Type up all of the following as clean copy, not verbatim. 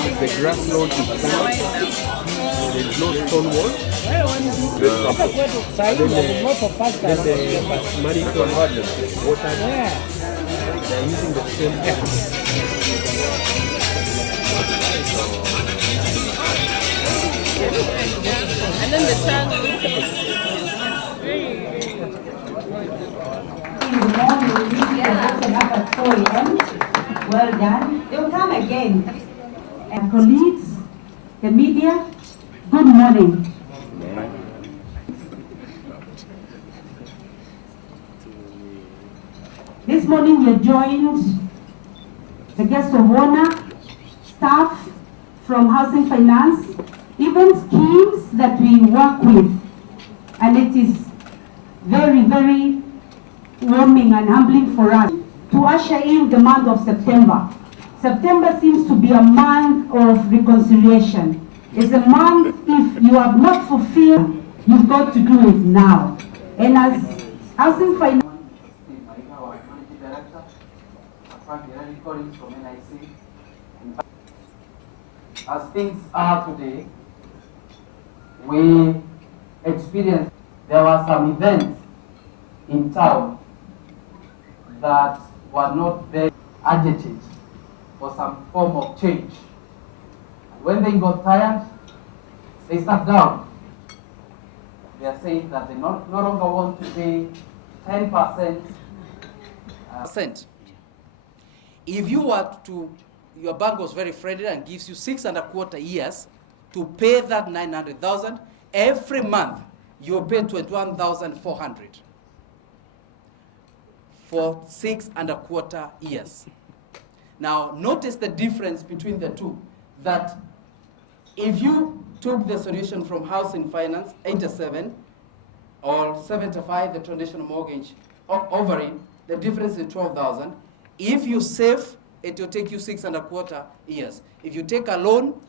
And the grass lawn is full. There is no stone wall. Then the manifold water, they are using the same and then the channel. At 4 a.m. Well done. They'll come again. And colleagues, the media, good morning. This morning we joined the guest of honor, staff from Housing Finance, even schemes that we work with. And it is very, very warming and humbling for us to usher in the month of September. September seems to be a month of reconciliation. It's a month, if you have not fulfilled, you've got to do it now. And as Housing Finance, as things are today, we experienced, there were some events in town that were not very agitated for some form of change. And when they got tired, they sat down. They are saying that they no longer want to pay 10%. If you were to, your bank was very friendly and gives you 6.25 years to pay that 900,000, every month you pay 21,400 for 6.25 years. Now, notice the difference between the two, that if you took the solution from Housing Finance, 87, or 75, the traditional mortgage offering, the difference is 12,000. If you save, it will take you 6.25 years. If you take a loan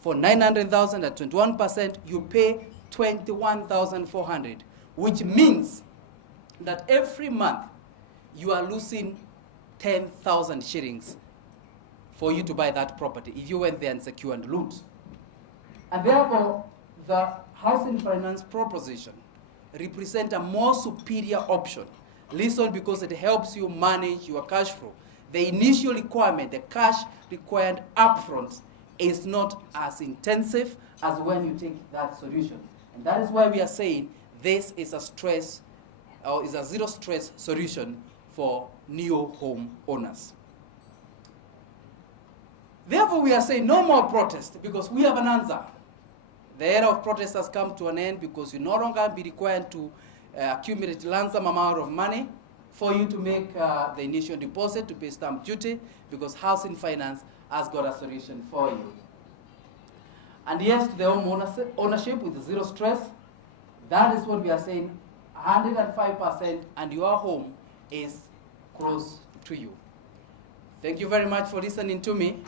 for 900,000 at 21%, you pay 21,400, which means that every month you are losing 10,000 shillings for you to buy that property if you went there and secured loot. And therefore, the Housing Finance proposition represents a more superior option. Listen, because it helps you manage your cash flow. The initial requirement, the cash required upfront, is not as intensive as when you take that solution. And that is why we are saying this is a stress, or is a zero stress solution for new home owners. Therefore, we are saying no more protest, because we have an answer. The era of protest has come to an end, because you no longer be required to accumulate ransom amount of money for you to make the initial deposit to pay stamp duty, because Housing Finance has got a solution for you. And yes, to the home ownership with zero stress, that is what we are saying, 105%, and your home is close to you. Thank you very much for listening to me.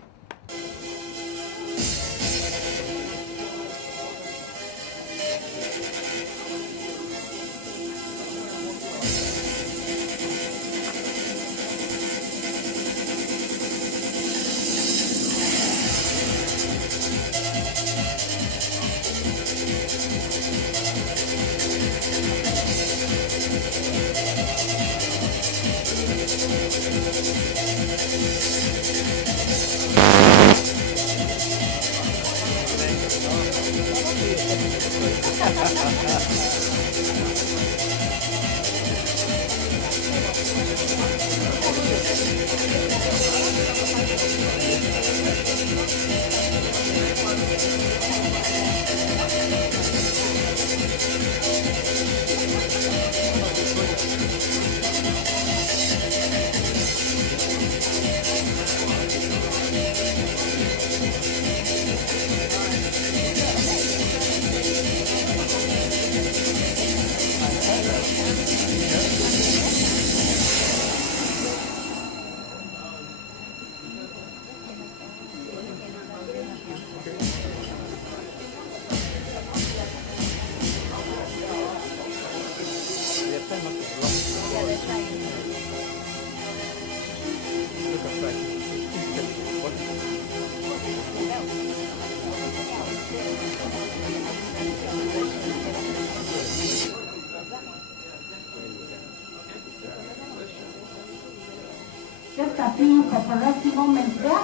Just a few paparazzi moments there.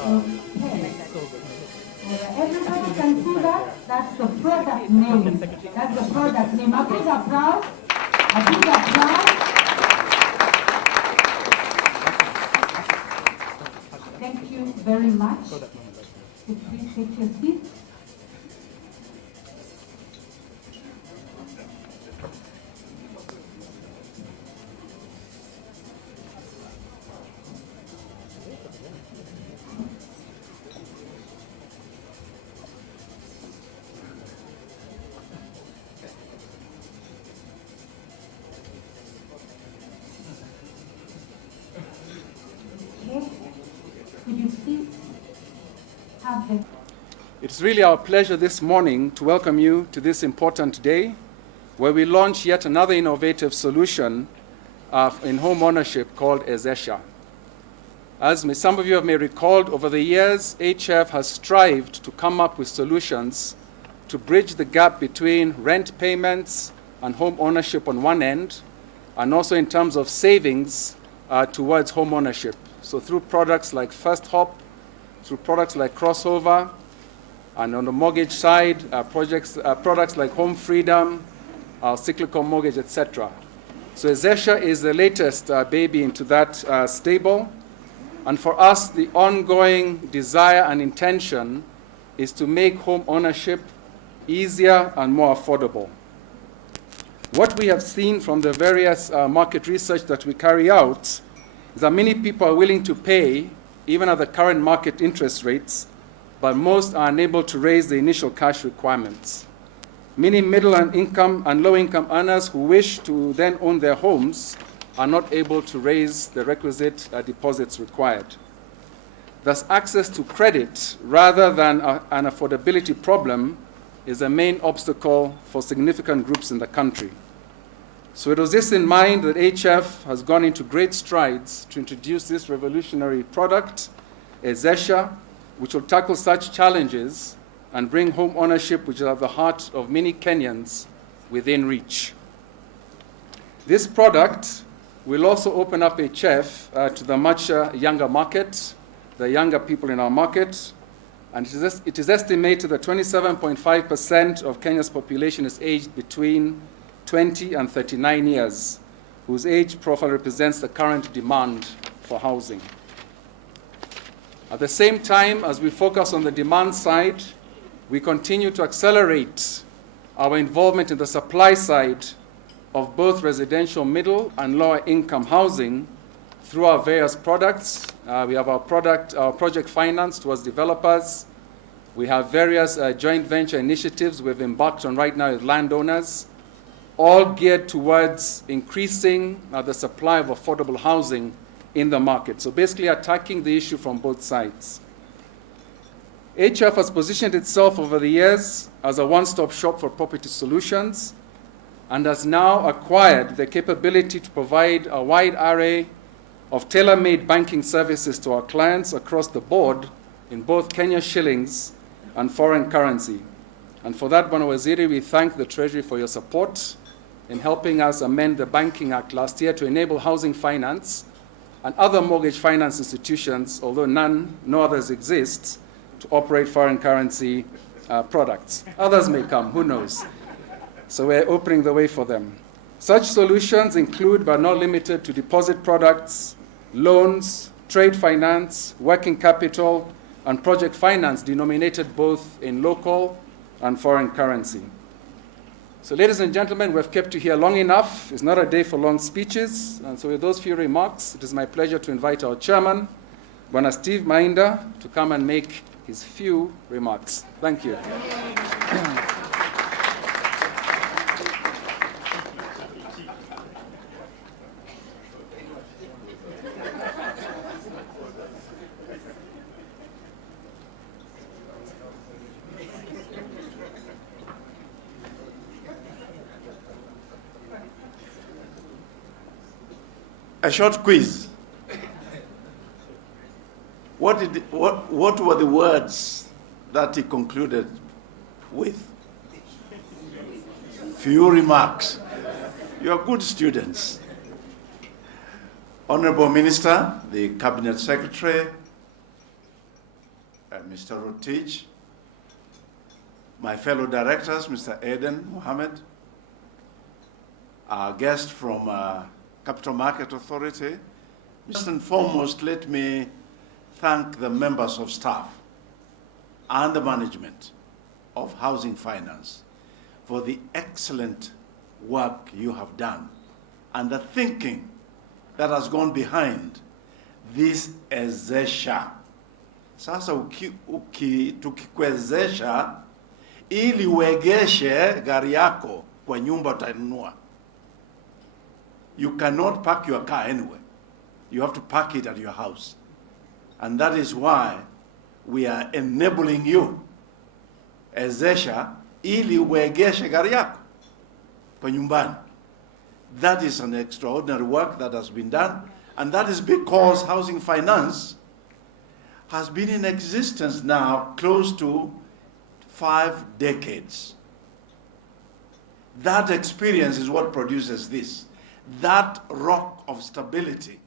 Okay. Everybody can see that? That's the product name. That's the product name. A big applause. A big applause. Thank you very much. Please take your seat. Could you please have the... It's really our pleasure this morning to welcome you to this important day where we launch yet another innovative solution in home ownership called Ezesha. As some of you may recall, over the years, HF has strived to come up with solutions to bridge the gap between rent payments and home ownership on one end, and also in terms of savings towards home ownership. So through products like First Hop, through products like Crossover, and on the mortgage side, products like Home Freedom, cyclical mortgage, etc. So Ezesha is the latest baby into that stable. And for us, the ongoing desire and intention is to make home ownership easier and more affordable. What we have seen from the various market research that we carry out is that many people are willing to pay, even at the current market interest rates, but most are unable to raise the initial cash requirements. Many middle and income and low income earners who wish to then own their homes are not able to raise the requisite deposits required. Thus, access to credit rather than an affordability problem is a main obstacle for significant groups in the country. So it was this in mind that HF has gone into great strides to introduce this revolutionary product, Ezesha, which will tackle such challenges and bring home ownership, which is at the heart of many Kenyans, within reach. This product will also open up HF to the much younger market, the younger people in our market, and it is estimated that 27.5% of Kenya's population is aged between 20 and 39 years, whose age profile represents the current demand for housing. At the same time, as we focus on the demand side, we continue to accelerate our involvement in the supply side of both residential middle and lower income housing through our various products. We have our project finance towards developers. We have various joint venture initiatives we've embarked on right now with landowners, all geared towards increasing the supply of affordable housing in the market. So basically attacking the issue from both sides. HF has positioned itself over the years as a one-stop shop for property solutions and has now acquired the capability to provide a wide array of tailor-made banking services to our clients across the board in both Kenya shillings and foreign currency. And for that, Bwana Waziri, we thank the Treasury for your support in helping us amend the Banking Act last year to enable housing finance and other mortgage finance institutions, although no others exist, to operate foreign currency products. Others may come, who knows? So we're opening the way for them. Such solutions include, but not limited to, deposit products, loans, trade finance, working capital, and project finance denominated both in local and foreign currency. So ladies and gentlemen, we've kept you here long enough. It's not a day for long speeches. And so with those few remarks, it is my pleasure to invite our chairman, Bwana Steve Mainda, to come and make his few remarks. Thank you. A short quiz. What were the words that he concluded with? Few remarks. You are good students. Honorable Minister, the Cabinet Secretary, Mr. Rotich, my fellow directors, Mr. Eden Mohammed, our guest from Capital Market Authority. First and foremost, let me thank the members of staff and the management of Housing Finance for the excellent work you have done and the thinking that has gone behind this Ezesha. Sasa tukikuwezesha ili uegeshe gari yako kwa nyumba utanunua. You cannot park your car anywhere. You have to park it at your house. And that is why we are enabling you, Ezesha, ili uegeshe gari yako kwa nyumbani. That is an extraordinary work that has been done, and that is because Housing Finance has been in existence now close to 5 decades. That experience is what produces this, that rock of stability.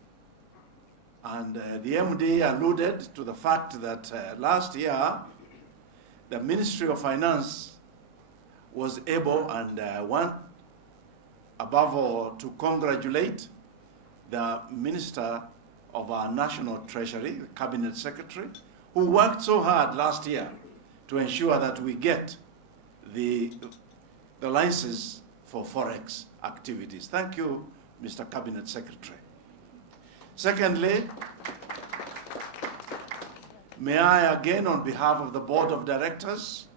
And the MD alluded to the fact that last year, the Ministry of Finance was able, and want above all to congratulate the Minister of our National Treasury, the Cabinet Secretary, who worked so hard last year to ensure that we get the license for Forex activities. Thank you, Mr. Cabinet Secretary. Secondly, may I again, on behalf of the Board of Directors,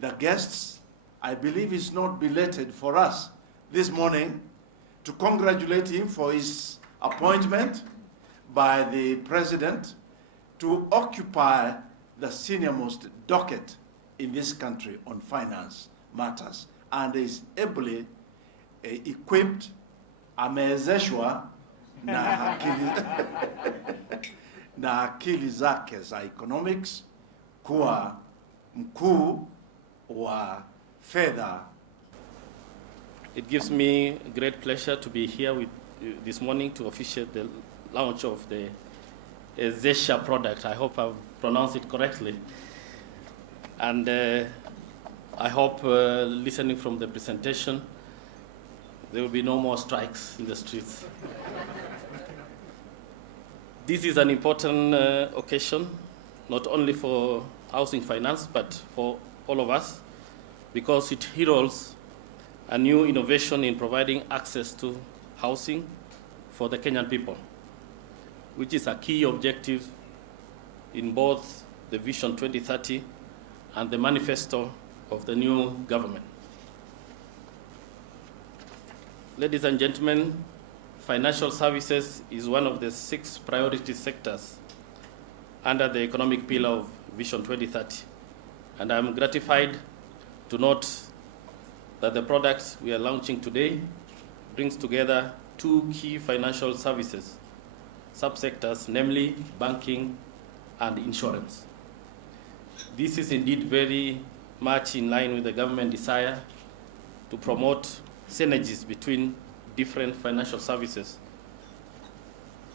the guests, I believe it's not belated for us this morning to congratulate him for his appointment by the President to occupy the senior-most docket in this country on finance matters, and is ably equipped, amewezeshwa na akili zake za economics kuwa mkuu wa fedha. It gives me great pleasure to be here with you this morning to officiate the launch of the Ezesha product. I hope I've pronounced it correctly. And I hope, listening from the presentation, there will be no more strikes in the streets. This is an important occasion, not only for Housing Finance, but for all of us, because it heralds a new innovation in providing access to housing for the Kenyan people, which is a key objective in both the Vision 2030 and the manifesto of the new government. Ladies and gentlemen, financial services is one of the 6 priority sectors under the economic pillar of Vision 2030. And I'm gratified to note that the product we are launching today brings together 2 key financial services subsectors, namely banking and insurance. This is indeed very much in line with the government desire to promote synergies between different financial services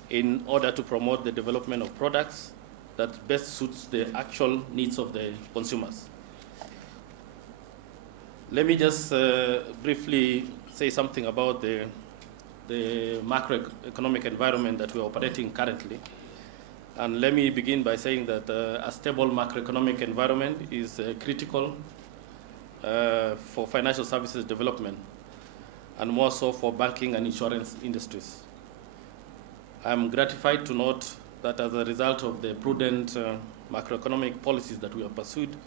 in order to promote the development of products that best suits the actual needs of the consumers. Let me just briefly say something about the macroeconomic environment that we're operating currently. And let me begin by saying that a stable macroeconomic environment is critical for financial services development, and more so for banking and insurance industries. I'm gratified to note that as a result of the prudent macroeconomic policies that we have pursued,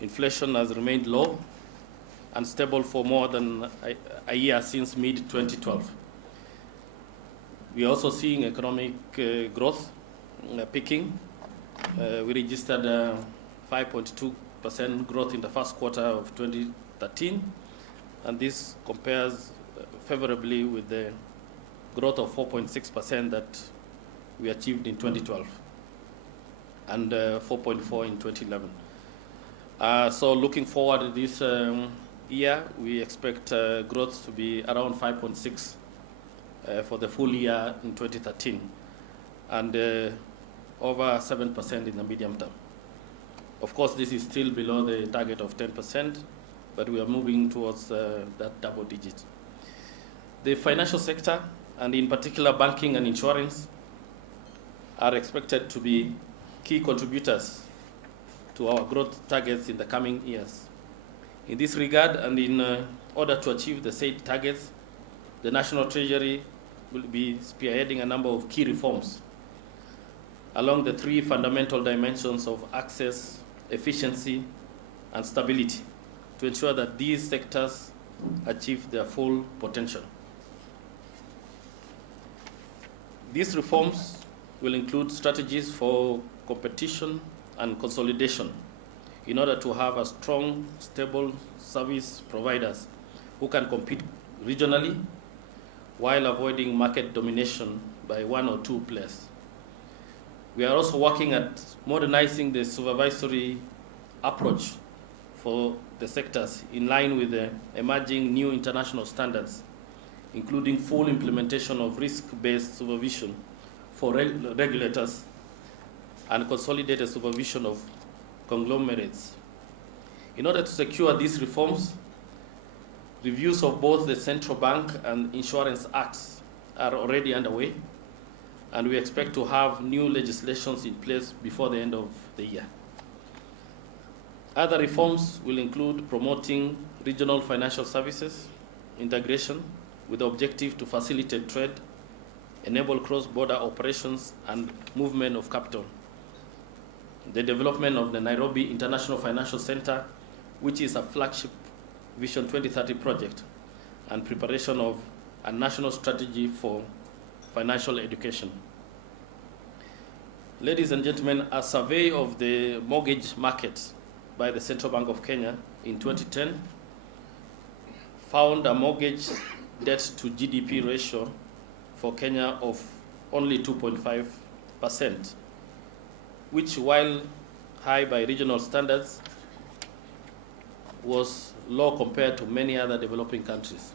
inflation has remained low and stable for more than a year since mid-2012. We are also seeing economic growth peaking. We registered 5.2% growth in the first quarter of 2013, and this compares favorably with the growth of 4.6% that we achieved in 2012 and 4.4% in 2011. So looking forward, this year, we expect growth to be around 5.6 for the full year in 2013, and over 7% in the medium term. Of course, this is still below the target of 10%, but we are moving towards that double digit. The financial sector, and in particular banking and insurance, are expected to be key contributors to our growth targets in the coming years. In this regard, and in order to achieve the said targets, the National Treasury will be spearheading a number of key reforms along the three fundamental dimensions of access, efficiency, and stability to ensure that these sectors achieve their full potential. These reforms will include strategies for competition and consolidation in order to have a strong, stable service providers who can compete regionally while avoiding market domination by one or two players. We are also working at modernizing the supervisory approach for the sectors in line with the emerging new international standards, including full implementation of risk-based supervision for regulators and consolidated supervision of conglomerates. In order to secure these reforms, reviews of both the Central Bank and Insurance Acts are already underway, and we expect to have new legislations in place before the end of the year. Other reforms will include promoting regional financial services integration with the objective to facilitate trade, enable cross-border operations and movement of capital. The development of the Nairobi International Financial Center, which is a flagship Vision 2030 project, and preparation of a national strategy for financial education. Ladies and gentlemen, a survey of the mortgage market by the Central Bank of Kenya in 2010 found a mortgage debt to GDP ratio for Kenya of only 2.5%, which, while high by regional standards, was low compared to many other developing countries.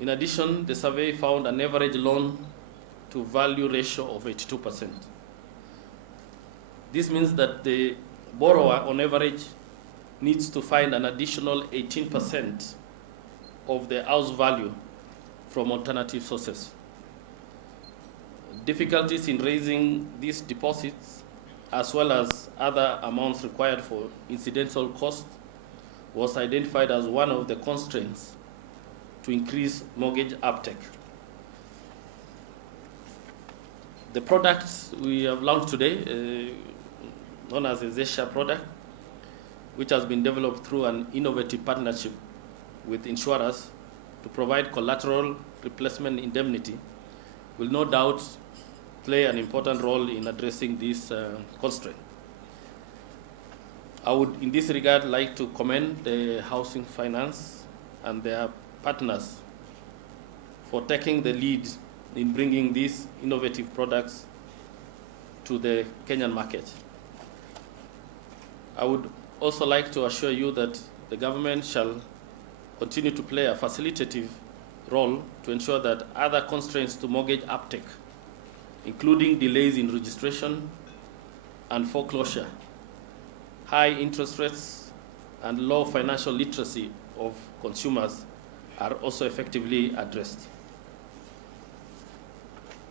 In addition, the survey found an average loan to value ratio of 82%. This means that the borrower, on average, needs to find an additional 18% of the house value from alternative sources. Difficulties in raising these deposits, as well as other amounts required for incidental cost, was identified as one of the constraints to increase mortgage uptake. The products we have launched today, known as Ezesha product, which has been developed through an innovative partnership with insurers to provide collateral replacement indemnity, will no doubt play an important role in addressing this constraint. I would, in this regard, like to commend the Housing Finance and their partners for taking the lead in bringing these innovative products to the Kenyan market. I would also like to assure you that the government shall continue to play a facilitative role to ensure that other constraints to mortgage uptake, including delays in registration and foreclosure, high interest rates, and low financial literacy of consumers, are also effectively addressed.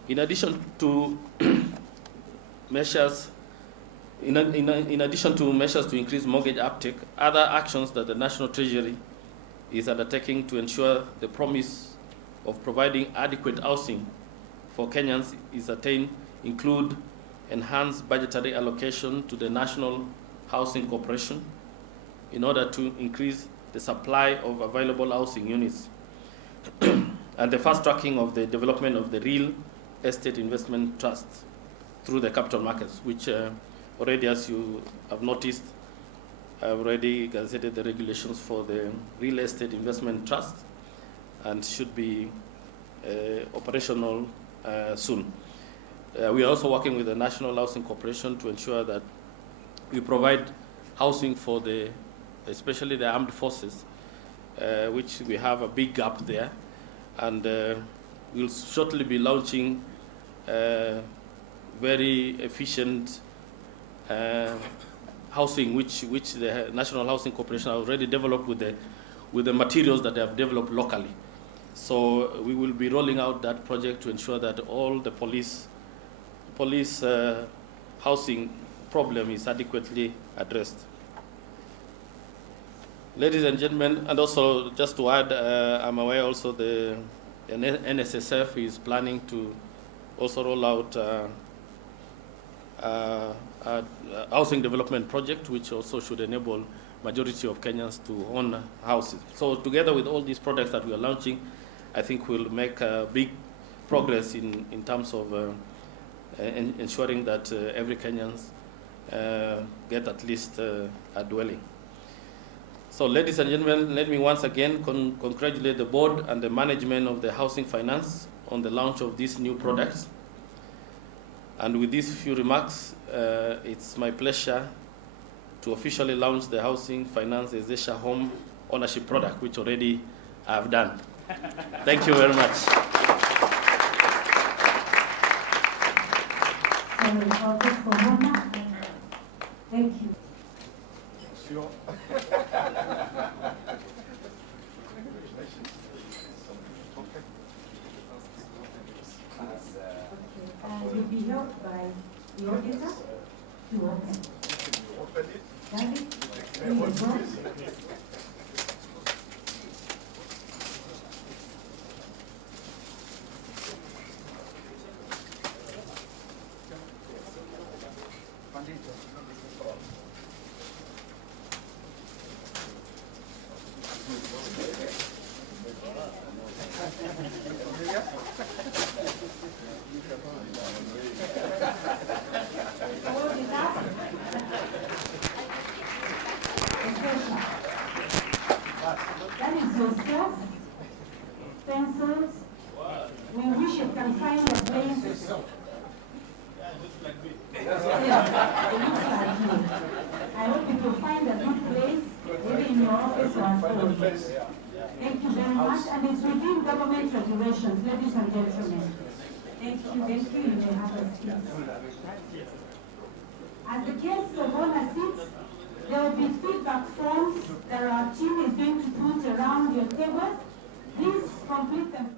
In addition to measures to increase mortgage uptake, other actions that the National Treasury is undertaking to ensure the promise of providing adequate housing for Kenyans is attained include enhanced budgetary allocation to the National Housing Corporation in order to increase the supply of available housing units, and the fast tracking of the development of the Real Estate Investment Trust through the capital markets, which already, as you have noticed, I've already gazetted the regulations for the Real Estate Investment Trust and should be operational soon. We are also working with the National Housing Corporation to ensure that we provide housing for the especially the armed forces, which we have a big gap there. And we'll shortly be launching very efficient housing, which the National Housing Corporation has already developed with the materials that they have developed locally. So we will be rolling out that project to ensure that all the police housing problem is adequately addressed. Ladies and gentlemen, and also just to add, I'm aware also the NSSF is planning to also roll out a housing development project, which also should enable majority of Kenyans to own houses. So together with all these products that we are launching, I think we'll make a big progress in terms of ensuring that every Kenyan get at least a dwelling. So ladies and gentlemen, let me once again congratulate the board and the management of the Housing Finance on the launch of these new products. And with these few remarks, it's my pleasure to officially launch the Housing Finance Ezesha Home Ownership product, which already I have done. Thank you very much. Thank you. Will be helped by the auditor to open. David, please go. That is yourself, pencils. We wish you can find a place. Yes, it looks like you. I hope you can find a good place, maybe in your office or at home. Thank you very much, and it's within government regulations, ladies and gentlemen. Thank you, you may have a seat. As the guests of honor sit, there will be feedback forms that our team is going to put around your tables. Please complete them.